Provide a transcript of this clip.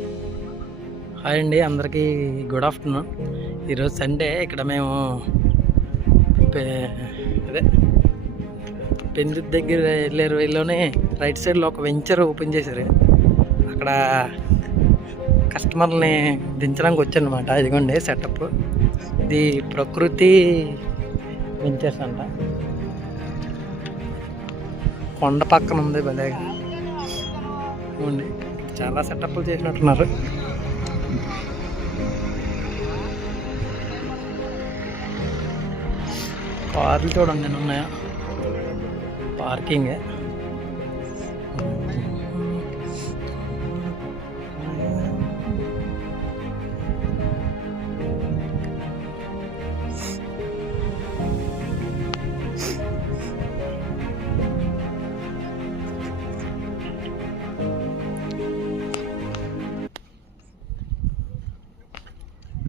Hi అండి, అందరికీ good afternoon. ఈరోజు సండే. ఇక్కడ మేము అదే పెందు దగ్గర వెళ్ళారు. వీళ్ళలోనే రైట్ సైడ్లో ఒక వెంచర్ ఓపెన్ చేశారు. అక్కడ కస్టమర్ని దించడానికి వచ్చానమాట. ఇదిగోండి సెటప్. ఇది ప్రకృతి వెంచర్స్ అంట. కొండ పక్కన ఉంది భలేగా. చాలా సెటప్లు చేసినట్టున్నారు. కార్లు చూడండి ఎన్ని ఉన్నాయా. పార్కింగ్